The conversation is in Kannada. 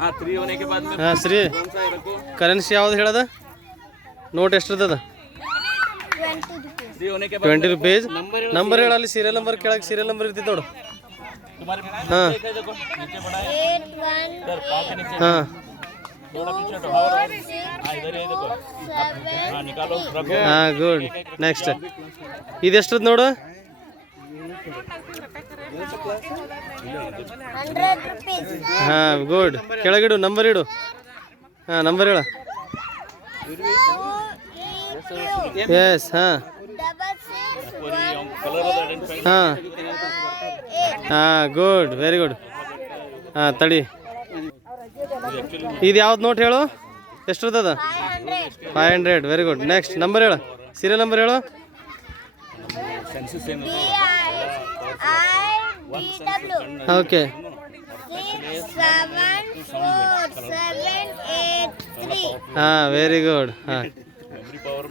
हाँ 3 होने के बाद में ಹಾಂ ಶ್ರೀ कौन सा है रखो ಕರೆನ್ಸಿ ಯಾವ್ದು ಹೇಳದ ನೋಟ್ ಎಷ್ಟಿರ್ತದ 3 होने के बाद 20 ರೂಪೀಸ್ नंबर ನಂಬರ್ ಹೇಳಲ್ಲಿ ಸೀರಿಯಲ್ ನಂಬರ್ ಕೆಳಗೆ ಸೀರಿಯಲ್ ನಂಬರ್ ಇರ್ತೈತೆ ನೋಡು तुम्हारे हाँ। देखो नीचे बढ़ा है 8 1 सर पाँच के नीचे ಹಾಂ थोड़ा पीछे हटो हाँ इधर है देखो हाँ निकालो रखो ಹಾಂ ಗುಡ್ ನೆಕ್ಸ್ಟ್ ಇದೆಷ್ಟದ ನೋಡು 100 rupees. ಹಾಂ ಗುಡ್ ಕೆಳಗಿಡು ನಂಬರ್ ಇಡು ಹಾಂ ನಂಬರ್ ಹೇಳ 2 ಎಸ್ ಹಾಂ 6 1 कलर आइडेंटिफाई ಹಾಂ 8 ಹಾಂ ಗುಡ್ ವೆರಿ ಗುಡ್ ಹಾಂ ತಡಿ ಇದು ಯಾವ್ದು ನೋಟ್ ಹೇಳು ಎಷ್ಟಿರ್ತದ 500 500 ವೆರಿ ಗುಡ್ ನೆಕ್ಸ್ಟ್ ನಂಬರ್ ಹೇಳು ಸೀರಿಯಲ್ ನಂಬರ್ ಹೇಳು census D I D W okay 6 7 4 7 8 3. ಹಾಂ ವೆರಿ ಗುಡ್ ಹಾಂ मेमोरी पावर